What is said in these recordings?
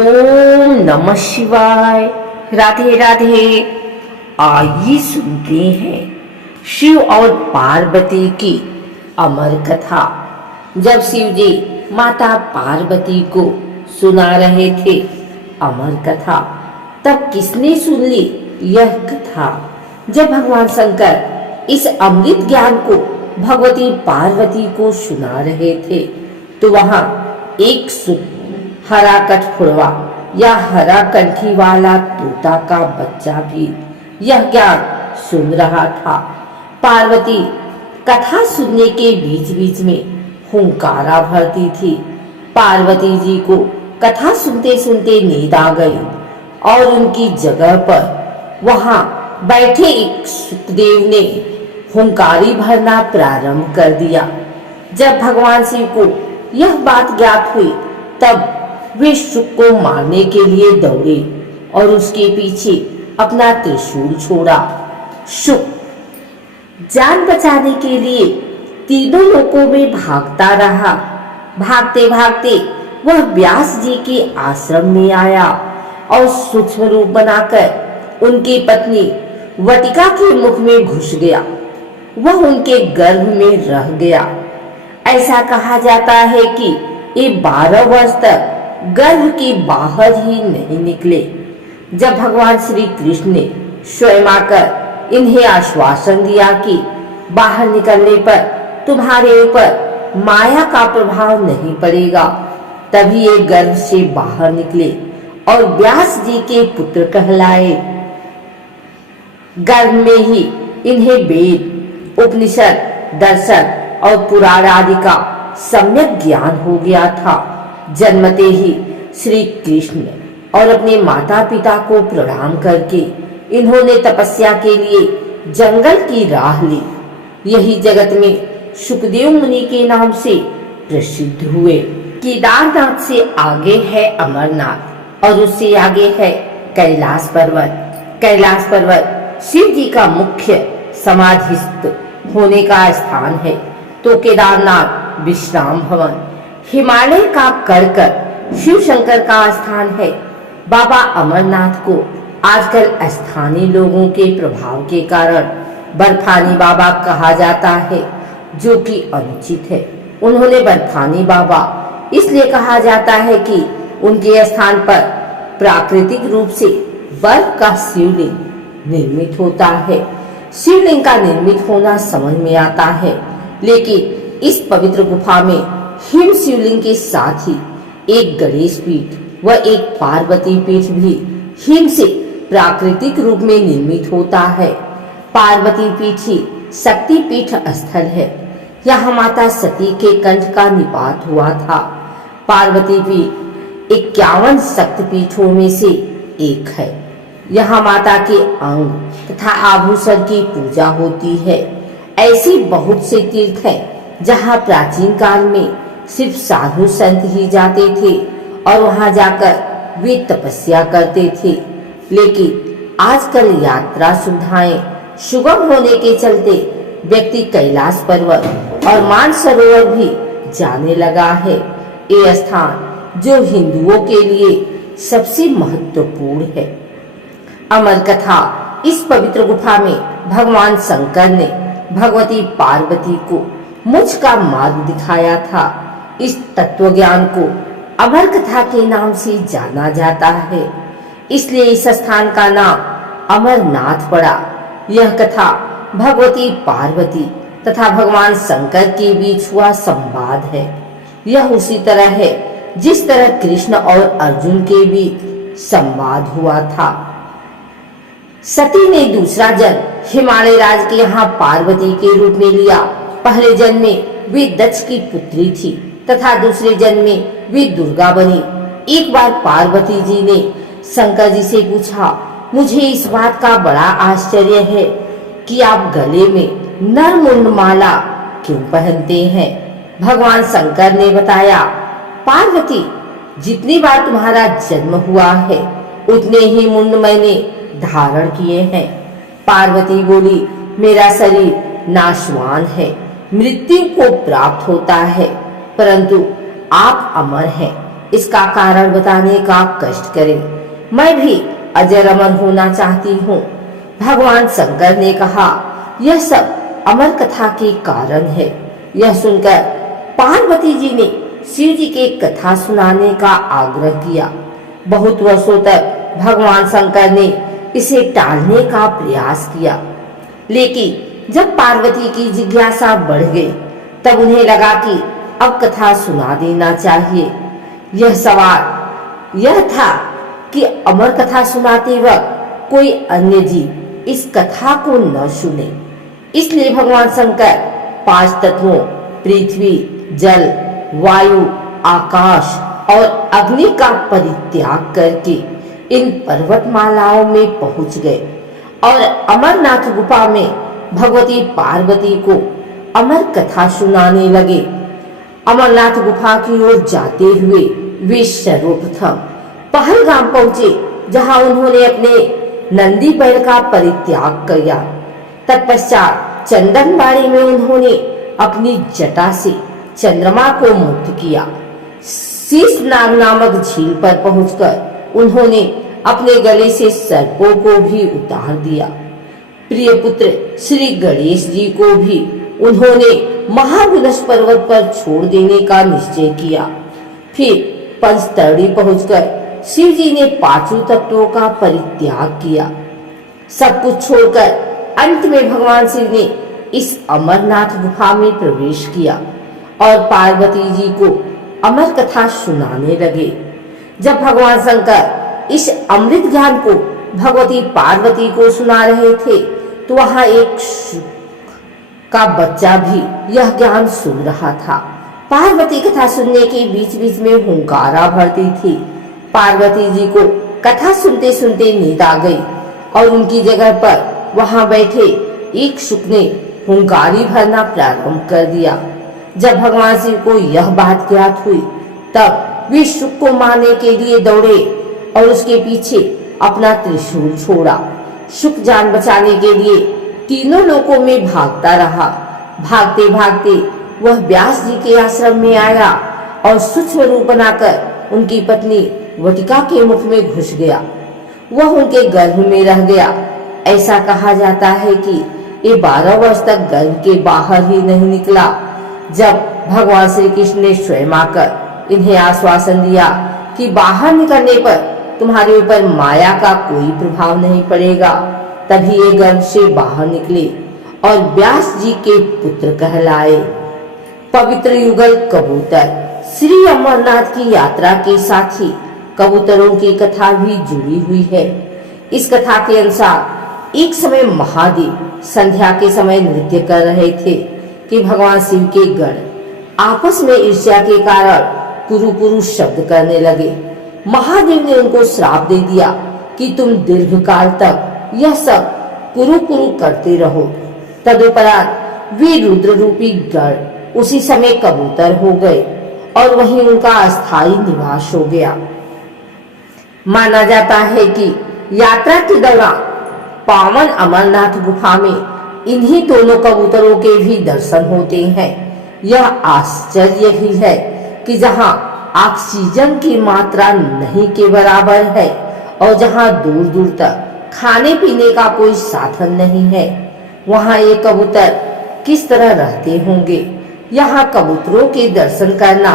ओम नमः शिवाय। राधे राधे। आइए सुनते हैं शिव और पार्वती की अमर कथा। जब शिव जी माता पार्वती को सुना रहे थे अमर कथा, तब किसने सुन ली यह कथा। जब भगवान शंकर इस अमृत ज्ञान को भगवती पार्वती को सुना रहे थे, तो वहां एक हरा कठफोड़वा या हरा कंठी वाला तोता का बच्चा भी यह ज्ञान सुन रहा था। पार्वती कथा सुनने के बीच बीच में हुंकारा भरती थी। पार्वती जी को कथा सुनते सुनते नींद आ गई और उनकी जगह पर वहां बैठे एक सुखदेव ने हुंकारी भरना प्रारंभ कर दिया। जब भगवान शिव को यह बात ज्ञात हुई, तब वे शुक को मारने के लिए दौड़े और उसके पीछे अपना त्रिशूल छोड़ा। शुक जान बचाने के लिए तीनों लोकों में भागता रहा। भागते भागते वह व्यास जी के आश्रम में आया और सूक्ष्म रूप बनाकर उनकी पत्नी वटिका के मुख में घुस गया। वह उनके गर्भ में रह गया। ऐसा कहा जाता है कि ये 12 वर्ष तक गर्भ के बाहर ही नहीं निकले। जब भगवान श्री कृष्ण ने स्वयं आकर इन्हें आश्वासन दिया कि बाहर निकलने पर तुम्हारे ऊपर माया का प्रभाव नहीं पड़ेगा, तभी ये गर्भ से बाहर निकले और व्यास जी के पुत्र कहलाए। गर्भ में ही इन्हें वेद, उपनिषद, दर्शन और पुराण आदि का सम्यक ज्ञान हो गया था। जन्मते ही श्री कृष्ण और अपने माता पिता को प्रणाम करके इन्होंने तपस्या के लिए जंगल की राह ली। यही जगत में सुखदेव मुनि के नाम से प्रसिद्ध हुए। केदारनाथ से आगे है अमरनाथ और उससे आगे है कैलाश पर्वत। कैलाश पर्वत शिव जी का मुख्य समाधिस्थ होने का स्थान है, तो केदारनाथ विश्राम भवन। हिमालय का करकर शिव शंकर का स्थान है। बाबा अमरनाथ को आजकल स्थानीय लोगों के प्रभाव के कारण बर्फानी बाबा कहा जाता है, जो कि अनुचित है। उन्होंने बर्फानी बाबा इसलिए कहा जाता है कि उनके स्थान पर प्राकृतिक रूप से बर्फ का शिवलिंग निर्मित होता है। शिवलिंग का निर्मित होना समझ में आता है, लेकिन इस पवित्र गुफा में हिम शिवलिंग के साथ ही एक गणेश पीठ व एक पार्वती पीठ भी हिम से प्राकृतिक रूप में निर्मित होता है। पार्वती पीठ ही शक्ति पीठ स्थल है। यहाँ माता सती के कंठ का निपात हुआ था। पार्वती पीठ 51 शक्ति पीठों में से एक है। यहाँ माता के अंग तथा आभूषण की पूजा होती है। ऐसी बहुत से तीर्थ हैं जहाँ प्राचीन काल में सिर्फ साधु संत ही जाते थे और वहां जाकर वे तपस्या करते थे, लेकिन आजकल यात्रा सुविधाएं सुगम होने के चलते व्यक्ति कैलाश पर्वत और मानसरोवर भी जाने लगा है। ये स्थान जो हिंदुओं के लिए सबसे महत्वपूर्ण है। अमर कथा। इस पवित्र गुफा में भगवान शंकर ने भगवती पार्वती को मोक्ष का मार्ग दिखाया था। इस तत्व ज्ञान को अमर कथा के नाम से जाना जाता है, इसलिए इस स्थान का नाम अमरनाथ पड़ा। यह कथा भगवती पार्वती तथा भगवान शंकर के बीच हुआ संवाद है। यह उसी तरह है जिस तरह कृष्ण और अर्जुन के बीच संवाद हुआ था। सती ने दूसरा जन्म हिमालय राज के यहाँ पार्वती के रूप में लिया। पहले जन्म में वे दक्ष की पुत्री थी तथा दूसरे जन्म में वे दुर्गा बनी। एक बार पार्वती जी ने शंकर जी से पूछा, मुझे इस बात का बड़ा आश्चर्य है कि आप गले में नरमुंड माला क्यों पहनते हैं। भगवान शंकर ने बताया, पार्वती, जितनी बार तुम्हारा जन्म हुआ है उतने ही मुंड मैंने धारण किए हैं। पार्वती बोली, मेरा शरीर नाशवान है, मृत्यु को प्राप्त होता है, परंतु आप अमर हैं। इसका कारण बताने का कष्ट करें। मैं भी अजर अमर होना चाहती हूँ। भगवान शंकर ने कहा, यह सब अमर कथा के कारण है। यह सुनकर पार्वती जी ने शिव जी के कथा सुनाने का आग्रह किया। बहुत वर्षों तक भगवान शंकर ने इसे टालने का प्रयास किया, लेकिन जब पार्वती की जिज्ञासा बढ़ गई तब उन्हें लगा कि अब कथा सुना देना चाहिए। यह सवाल यह था कि अमर कथा सुनाते वक्त कोई अन्य जीव इस कथा को न सुने। इसलिए भगवान शंकर 5 तत्वों पृथ्वी, जल, वायु, आकाश और अग्नि का परित्याग करके इन पर्वतमालाओं में पहुंच गए और अमरनाथ गुफा में भगवती पार्वती को अमर कथा सुनाने लगे। अमरनाथ गुफा की ओर जाते हुए वे सर्वप्रथम पहलगाम पहुंचे, जहां उन्होंने अपने नंदी बैल का परित्याग किया। तत्पश्चात चंदनबाड़ी में उन्होंने अपनी जटा से चंद्रमा को मुक्त किया। शीशनाग नामक झील पर पहुंचकर उन्होंने अपने गले से सर्पों को भी उतार दिया। प्रिय पुत्र श्री गणेश जी को भी उन्होंने महाविनस पर्वत पर छोड़ देने का निश्चय किया। फिर पंचतरणी पहुंचकर शिव जी ने 5 तत्वों का परित्याग किया। सब कुछ छोड़कर अंत में भगवान शिव ने इस अमरनाथ गुफा में प्रवेश किया और पार्वती जी को अमर कथा सुनाने लगे। जब भगवान शंकर इस अमृत ज्ञान को भगवती पार्वती को सुना रहे थे तो वहां एक का बच्चा भी यह ज्ञान सुन रहा था। पार्वती कथा सुनने के बीच बीच में हुंकारा भरती थी। पार्वती जी को कथा सुनते सुनते नींद आ गई और उनकी जगह पर वहां बैठे एक शुक ने हुंकारी भरना प्रारंभ कर दिया। जब भगवान शिव को यह बात ज्ञात हुई तब वे शुक को मारने के लिए दौड़े और उसके पीछे अपना त्रिशूल छोड़ा। शुक जान बचाने के लिए तीनों लोकों में भागता रहा। भागते भागते वह व्यास जी के आश्रम में आया और सूक्ष्म रूप बनाकर उनकी पत्नी वटिका के मुख में घुस गया। वह उनके गर्भ में रह गया। ऐसा कहा जाता है कि ये 12 वर्ष तक गर्भ के बाहर ही नहीं निकला। जब भगवान श्री कृष्ण ने स्वयं आकर इन्हें आश्वासन दिया कि बाहर निकलने पर तुम्हारे ऊपर माया का कोई प्रभाव नहीं पड़ेगा, तभी ये गर्भ से बाहर निकले और व्यास जी के पुत्र कहलाए। पवित्र युगल कबूतर श्री अमरनाथ की यात्रा के साथ ही कबूतरों की कथा भी जुड़ी हुई है। इस कथा के अनुसार एक समय महादेव संध्या के समय नृत्य कर रहे थे कि भगवान शिव के गण आपस में ईर्ष्या के कारण कुरु कुरु शब्द करने लगे। महादेव ने उनको श्राप दे दिया कि तुम दीर्घकाल तक यह सब कुरु कुरु करते रहो। तदुपरांत वे रुद्र रूपी गण उसी समय कबूतर हो गए और वहीं उनका अस्थायी निवास हो गया। माना जाता है कि यात्रा के दौरान पावन अमरनाथ गुफा में इन्हीं दोनों कबूतरों के भी दर्शन होते हैं। यह आश्चर्य ही है कि जहाँ ऑक्सीजन की मात्रा नहीं के बराबर है और जहाँ दूर दूर तक खाने पीने का कोई साधन नहीं है, वहाँ ये कबूतर किस तरह रहते होंगे। यहाँ कबूतरों के दर्शन करना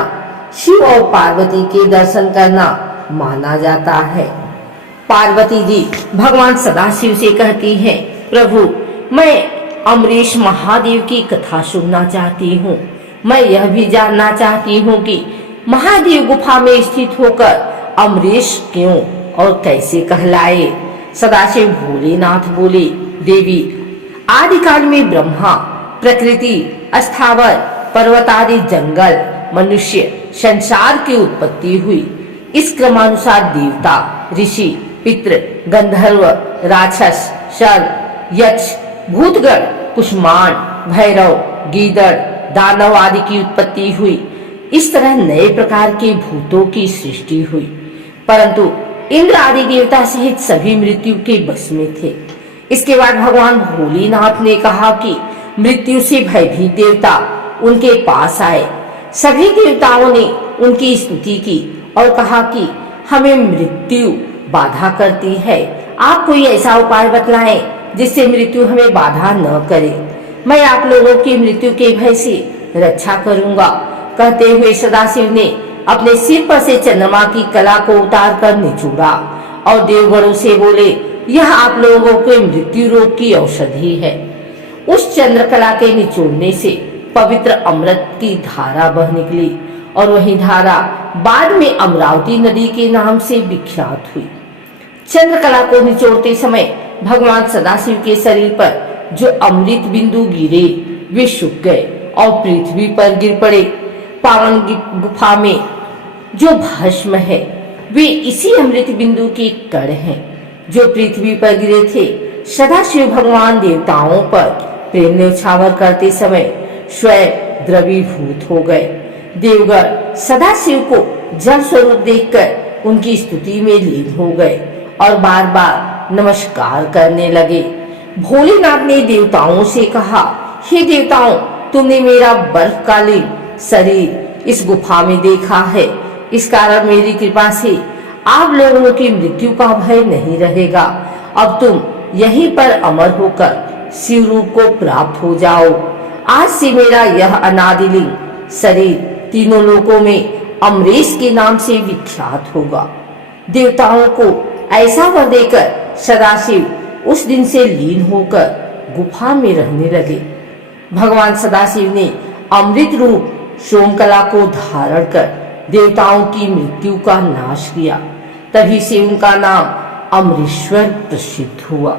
शिव और पार्वती के दर्शन करना माना जाता है। पार्वती जी भगवान सदाशिव से कहती हैं, प्रभु मैं अमरीश महादेव की कथा सुनना चाहती हूँ। मैं यह भी जानना चाहती हूँ कि महादेव गुफा में स्थित होकर अमरीश क्यों और कैसे कहलाए। सदाशिव भोलेनाथ बोले, देवी आदिकाल में ब्रह्मा, प्रकृति, स्थावर, पर्वत आदि जंगल, मनुष्य, संसार की उत्पत्ति हुई। इस क्रमानुसार देवता, ऋषि, पितृ, गंधर्व, राक्षस, सर्प, यक्ष, भूतगण, कुष्मांड, भैरव, गीदड़, दानव आदि की उत्पत्ति हुई। इस तरह नए प्रकार के भूतों की सृष्टि हुई, परंतु इंद्र आदि देवता सहित सभी मृत्यु के बस में थे। इसके बाद भगवान भोलेनाथ ने कहा कि मृत्यु से भयभीत देवता उनके पास आए। सभी देवताओं ने उनकी स्तुति की और कहा कि हमें मृत्यु बाधा करती है। आप कोई ऐसा उपाय बतलाएं जिससे मृत्यु हमें बाधा न करे। मैं आप लोगों की मृत्यु के भय से रक्षा करूंगा। कहते हुए सदाशिव ने अपने सिर पर से चंद्रमा की कला को उतार कर निचोड़ा और देवगणों से बोले, यह आप लोगों के मृत्यु रोग की औषधि है। उस चंद्रकला के निचोड़ने से पवित्र अमृत की धारा बह निकली और वही धारा बाद में अमरावती नदी के नाम से विख्यात हुई। चंद्रकला को निचोड़ते समय भगवान सदाशिव के शरीर पर जो अमृत बिंदु गिरे वे सूख गए और पृथ्वी पर गिर पड़े। पावन गुफा में जो भस्म है वे इसी अमृत बिंदु के कण हैं जो पृथ्वी पर गिरे थे। सदाशिव भगवान देवताओं पर प्रेम न्यौछावर करते समय स्वयं द्रवीभूत हो गए। देवगण सदाशिव को जल स्वरूप देखकर उनकी स्तुति में लीन हो गए और बार बार नमस्कार करने लगे। भोलेनाथ ने देवताओं से कहा, हे देवताओं, तुमने मेरा बर्फकालीन शरीर इस गुफा में देखा है। इस कारण मेरी कृपा से आप लोगों की मृत्यु का भय नहीं रहेगा। अब तुम यहीं पर अमर होकर शिव रूप को प्राप्त हो जाओ। आज से मेरा यह अनादिलिंग शरीर तीनों लोकों में अमरेश के नाम से विख्यात होगा। देवताओं को ऐसा वर देकर सदाशिव उस दिन से लीन होकर गुफा में रहने लगे। भगवान सदाशिव ने अमृत रूप सोमकला को धारण कर देवताओं की मृत्यु का नाश किया। तभी से उनका नाम अमरेश्वर प्रसिद्ध हुआ।